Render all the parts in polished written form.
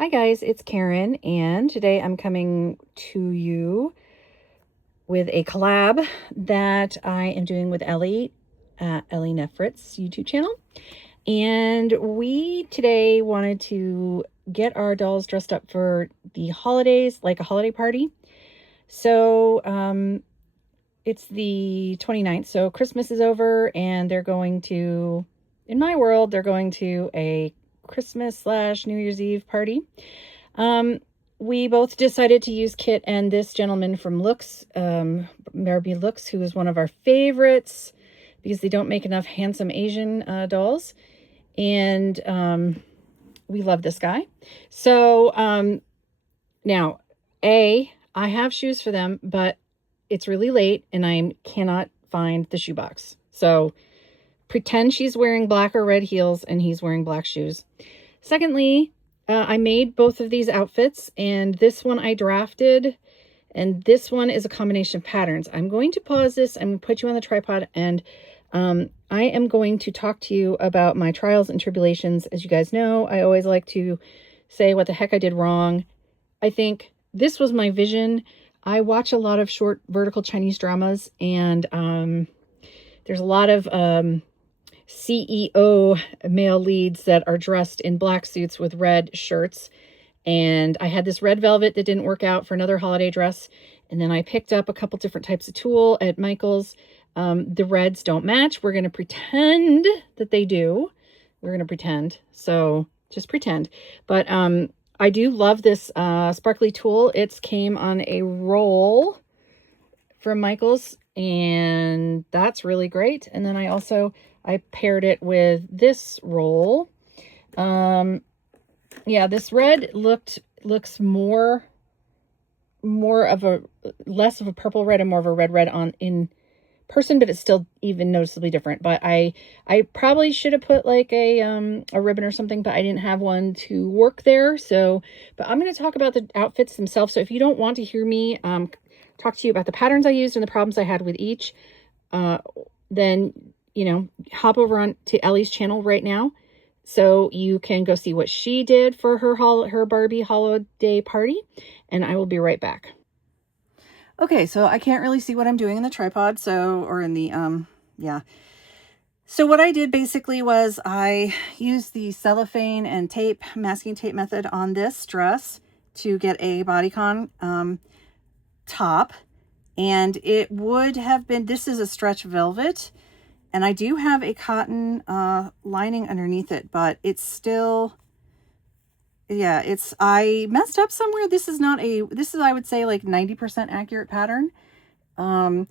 Hi guys, it's Karen, and today I'm coming to you with a collab that I am doing with Ellie at Ellie Nefrit's YouTube channel. And we today wanted to get our dolls dressed up for the holidays, like a holiday party. So it's the 29th, so Christmas is over, and they're going to, in my world, they're going to a Christmas/New Year's Eve party. We both decided to use Kit and this gentleman from Looks, Barbie Looks, who is one of our favorites because they don't make enough handsome Asian dolls. And we love this guy. So now, I have shoes for them, but it's really late and I cannot find the shoebox. So pretend she's wearing black or red heels and he's wearing black shoes. Secondly, I made both of these outfits, and this one I drafted, and this one is a combination of patterns. I'm going to pause this. I'm going to put you on the tripod, and I am going to talk to you about my trials and tribulations. As you guys know, I always like to say what the heck I did wrong. I think this was my vision. I watch a lot of short vertical Chinese dramas, and there's a lot of CEO male leads that are dressed in black suits with red shirts. And I had this red velvet that didn't work out for another holiday dress. And then I picked up a couple different types of tulle at Michael's. The reds don't match. We're going to pretend that they do. We're going to pretend. So just pretend. But I do love this sparkly tulle. It came on a roll from Michael's, and that's really great. And then I paired it with this roll. Yeah, this red looks more of a, less of a purple red and more of a red on in person, but it's still even noticeably different. But I probably should have put like a ribbon or something, but I didn't have one to work there. So, but I'm going to talk about the outfits themselves. So if you don't want to hear me talk to you about the patterns I used and the problems I had with each, then, you know, hop over on to Ellie's channel right now so you can go see what she did for her Barbie holiday party, and I will be right back. Okay, so I can't really see what I'm doing in the tripod, or in the, yeah. So what I did basically was I used the cellophane and tape, masking tape method on this dress to get a bodycon top. And it would have been, this is a stretch velvet, and I do have a cotton lining underneath it, but it's still, yeah, I messed up somewhere. This is, I would say, like 90% accurate pattern. And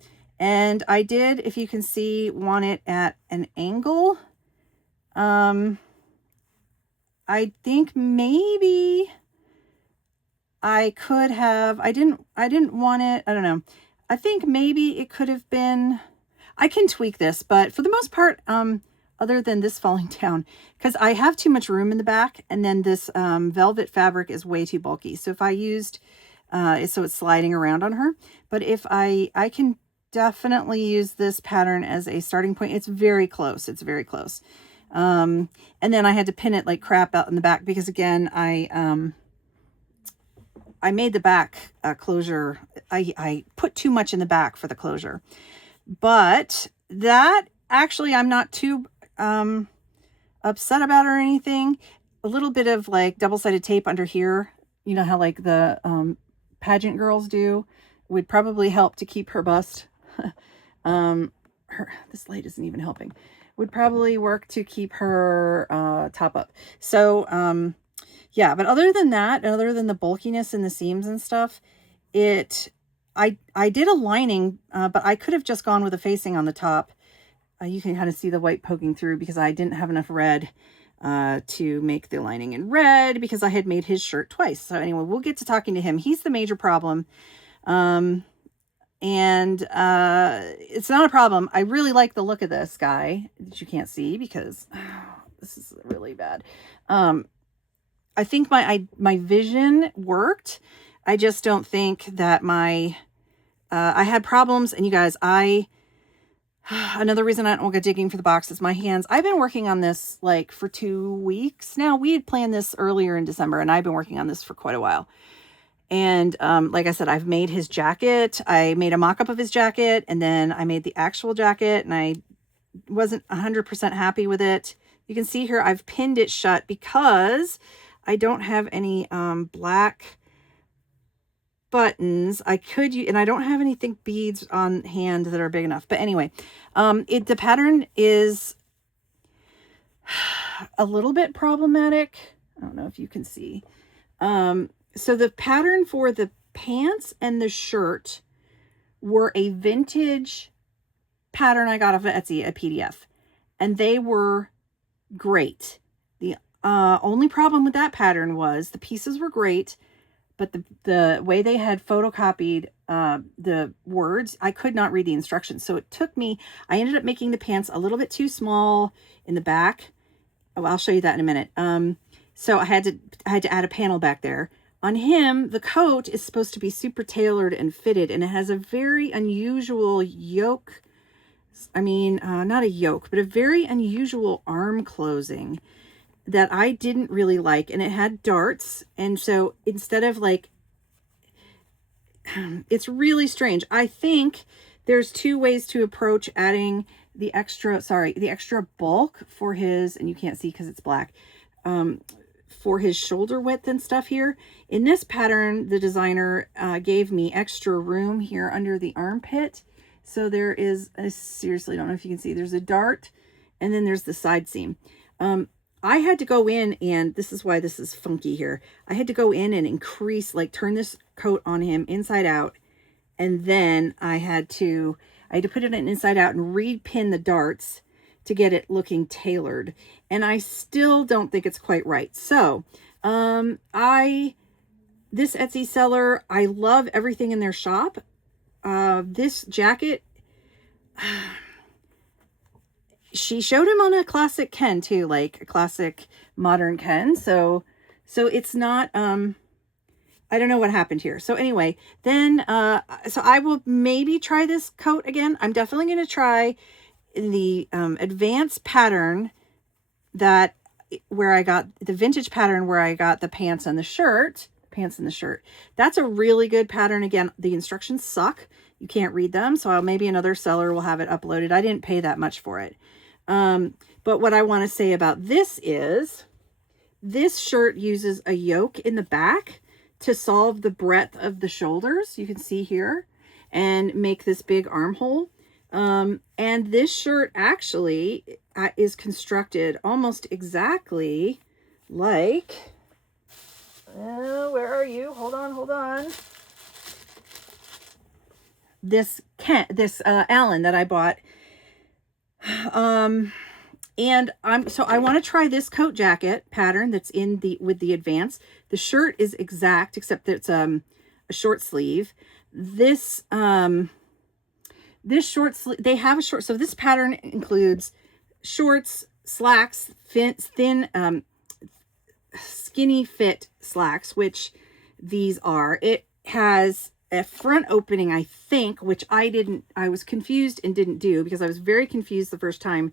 I did, if you can see, want it at an angle. I think maybe I could have, I didn't want it, I don't know. I think maybe it could have been, I can tweak this, but for the most part, other than this falling down, because I have too much room in the back, and then this velvet fabric is way too bulky. So if I used, so it's sliding around on her, but if I can definitely use this pattern as a starting point. It's very close. It's very close. And then I had to pin it like crap out in the back because, again, I made the back closure. I put too much in the back for the closure. But that, actually, I'm not too upset about or anything. A little bit of like double-sided tape under here, you know how like the pageant girls do, would probably help to keep her bust. This light isn't even helping. Would probably work to keep her top up. So yeah, but other than that, other than the bulkiness in the seams and stuff, I did a lining, but I could have just gone with a facing on the top. You can kind of see the white poking through because I didn't have enough red to make the lining in red because I had made his shirt twice. So anyway, we'll get to talking to him. He's the major problem. And it's not a problem. I really like the look of this guy that you can't see because this is really bad. I think my vision worked. I just don't think that I had problems. And you guys, I Another reason I don't go digging for the box is my hands. I've been working on this like for 2 weeks now. We had planned this earlier in December, and I've been working on this for quite a while. And like I said, I've made his jacket. I made a mock-up of his jacket, and then I made the actual jacket, and I wasn't 100% happy with it. You can see here I've pinned it shut because I don't have any black buttons. I could use, and I don't have anything beads on hand that are big enough. But anyway, the pattern is a little bit problematic. I don't know if you can see. So the pattern for the pants and the shirt were a vintage pattern I got off of Etsy, a PDF, and they were great. The only problem with that pattern was the pieces were great, but the way they had photocopied the words, I could not read the instructions. So it took me, I ended up making the pants a little bit too small in the back. Oh, I'll show you that in a minute. So I had to add a panel back there. On him, the coat is supposed to be super tailored and fitted, and it has a very unusual yoke. I mean, not a yoke, but a very unusual arm closing that I didn't really like. And it had darts. And so instead of like, it's really strange. I think there's 2 ways to approach adding the extra bulk for his, and you can't see because it's black, for his shoulder width and stuff here. In this pattern, the designer gave me extra room here under the armpit. So there is, I seriously don't know if you can see, there's a dart, and then there's the side seam. I had to go in, and this is why this is funky here. I had to go in and increase, like turn this coat on him inside out. And then I had to put it in inside out and re-pin the darts to get it looking tailored. And I still don't think it's quite right. So, this Etsy seller, I love everything in their shop. This jacket, she showed him on a classic Ken too, like a classic modern Ken. So it's not, I don't know what happened here. So anyway, then, so I will maybe try this coat again. I'm definitely going to try the advanced pattern where I got the vintage pattern where I got the pants and the shirt. That's a really good pattern. Again, the instructions suck. You can't read them. So maybe another seller will have it uploaded. I didn't pay that much for it. But what I want to say about this is this shirt uses a yoke in the back to solve the breadth of the shoulders. You can see here, and make this big armhole. And this shirt actually is constructed almost exactly like, where are you? Hold on. This Allen that I bought. And I want to try this coat jacket pattern that's with the advance. The shirt is exact, except that it's a short sleeve. This short sleeve, they have a short, so this pattern includes shorts, slacks, thin, skinny fit slacks, which these are. It has a front opening, I think, which I was confused and didn't do because I was very confused the first time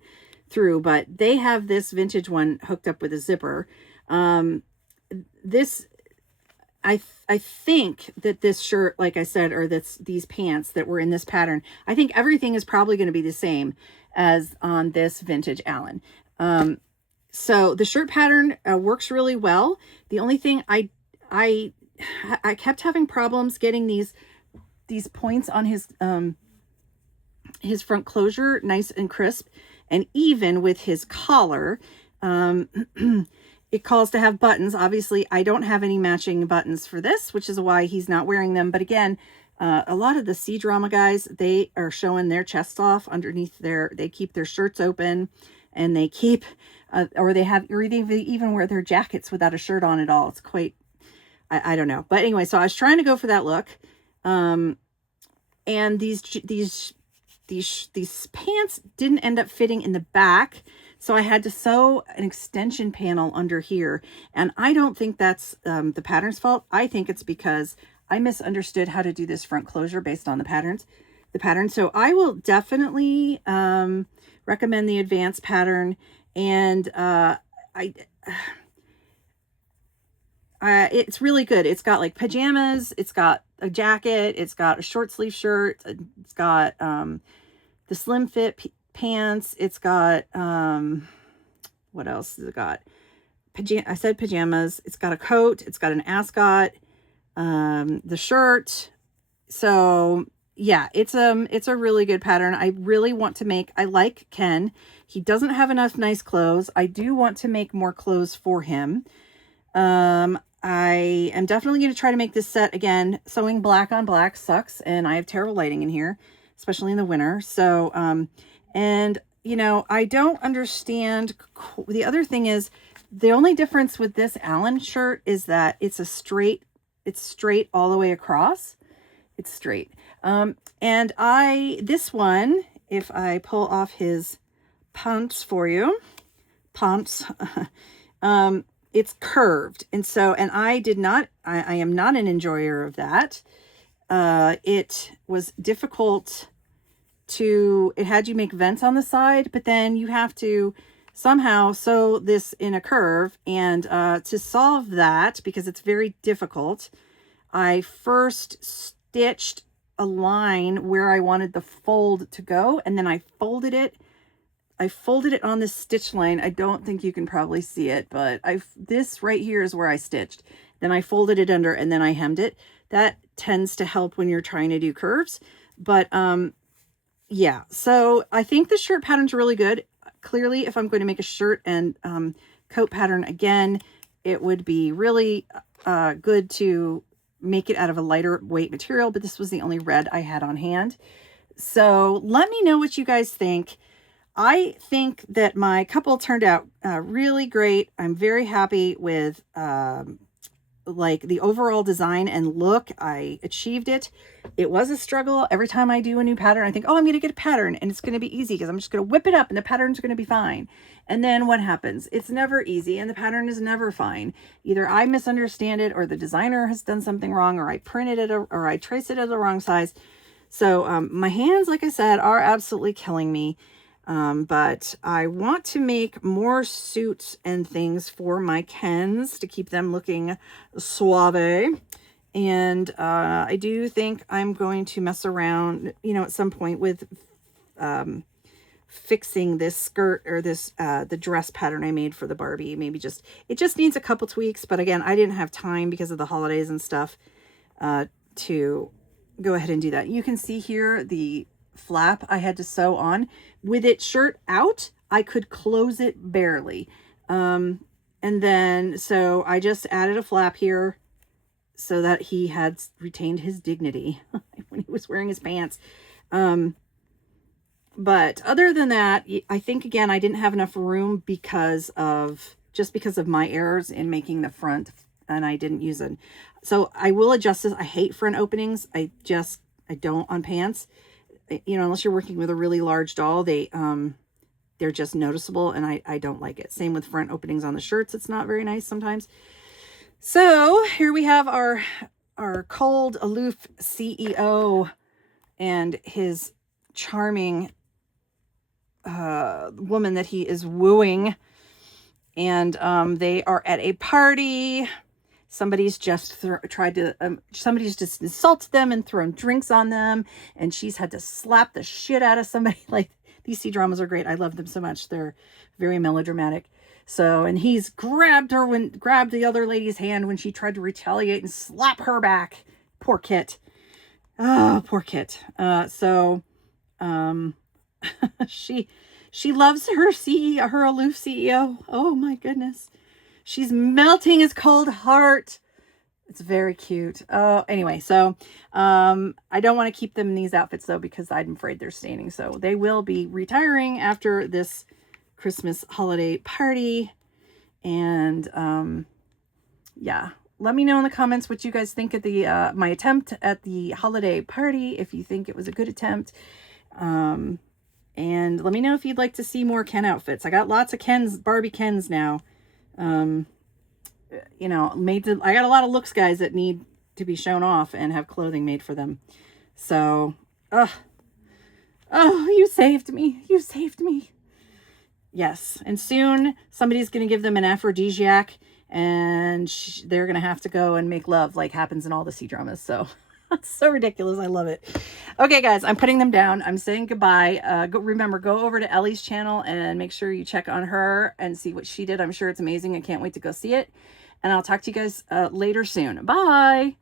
through, but they have this vintage one hooked up with a zipper. I think that this shirt, like I said, or these pants that were in this pattern, I think everything is probably going to be the same as on this vintage Allen. So the shirt pattern works really well. The only thing I kept having problems getting these points on his front closure nice and crisp, and even with his collar. It calls to have buttons. Obviously, I don't have any matching buttons for this, which is why he's not wearing them. But again, a lot of the C-drama guys, they are showing their chests off underneath they keep their shirts open, and they keep, or they even wear their jackets without a shirt on at all. It's quite, I don't know. But anyway, so I was trying to go for that look. And these pants didn't end up fitting in the back. So I had to sew an extension panel under here. And I don't think that's the pattern's fault. I think it's because I misunderstood how to do this front closure based on the patterns. the pattern. So I will definitely recommend the advanced pattern. And it's really good. It's got like pajamas, it's got a jacket, it's got a short sleeve shirt, it's got the slim fit pants, it's got what else has it got? I said pajamas. It's got a coat, it's got an ascot, the shirt. So yeah, it's a really good pattern. I really want to make, I like Ken. He doesn't have enough nice clothes. I do want to make more clothes for him. I am definitely going to try to make this set again. Sewing black on black sucks, and I have terrible lighting in here, especially in the winter. So, and you know, I don't understand. The other thing is, the only difference with this Allen shirt is that it's straight all the way across. It's straight. And this one, if I pull off his pants for you, pants, it's curved. And so, and I am not an enjoyer of that. It was difficult it had you make vents on the side, but then you have to somehow sew this in a curve. And to solve that, because it's very difficult, I first stitched a line where I wanted the fold to go, and then I folded it on this stitch line. I don't think you can probably see it, but this right here is where I stitched. Then I folded it under, and then I hemmed it. That tends to help when you're trying to do curves. But yeah, so I think the shirt pattern's really good. Clearly, if I'm going to make a shirt and coat pattern again, it would be really good to make it out of a lighter weight material, but this was the only red I had on hand. So let me know what you guys think. I think that my couple turned out really great. I'm very happy with like the overall design and look. I achieved it. It was a struggle. Every time I do a new pattern, I think, oh, I'm going to get a pattern and it's going to be easy because I'm just going to whip it up and the patterns are going to be fine. And then what happens? It's never easy and the pattern is never fine. Either I misunderstand it, or the designer has done something wrong, or I printed it, or I traced it at the wrong size. So my hands, like I said, are absolutely killing me. But I want to make more suits and things for my Kens to keep them looking suave. And I do think I'm going to mess around, you know, at some point with fixing this skirt, or this the dress pattern I made for the Barbie. Maybe it just needs a couple tweaks. But again, I didn't have time because of the holidays and stuff to go ahead and do that. You can see here the flap I had to sew on. With it shirt out, I could close it barely. And then, so I just added a flap here so that he had retained his dignity when he was wearing his pants. But other than that, I think, again, I didn't have enough room because of my errors in making the front, and I didn't use it. So I will adjust this. I hate front openings. I don't on pants. You know, unless you're working with a really large doll, they're just noticeable, and I don't like it. Same with front openings on the shirts. It's not very nice sometimes. So here we have our cold, aloof CEO and his charming woman that he is wooing. And they are at a party. Somebody's just somebody's just insulted them and thrown drinks on them, and she's had to slap the shit out of somebody. Like, these C-dramas are great. I love them so much. They're very melodramatic. So, and he's grabbed the other lady's hand when she tried to retaliate and slap her back. Poor Kit. Oh, poor Kit. She loves her CEO, her aloof CEO. Oh my goodness. She's melting his cold heart. It's very cute. Oh, anyway, so I don't want to keep them in these outfits, though, because I'm afraid they're staining. So they will be retiring after this Christmas holiday party. And yeah, let me know in the comments what you guys think of my attempt at the holiday party, if you think it was a good attempt. And let me know if you'd like to see more Ken outfits. I got lots of Barbie Kens now. You know, I got a lot of looks guys that need to be shown off and have clothing made for them. So, Oh, you saved me. You saved me. Yes. And soon somebody's going to give them an aphrodisiac and they're going to have to go and make love like happens in all the C-dramas. So that's so ridiculous. I love it. Okay, guys, I'm putting them down. I'm saying goodbye. Remember, go over to Ellie's channel and make sure you check on her and see what she did. I'm sure it's amazing. I can't wait to go see it. And I'll talk to you guys later soon. Bye.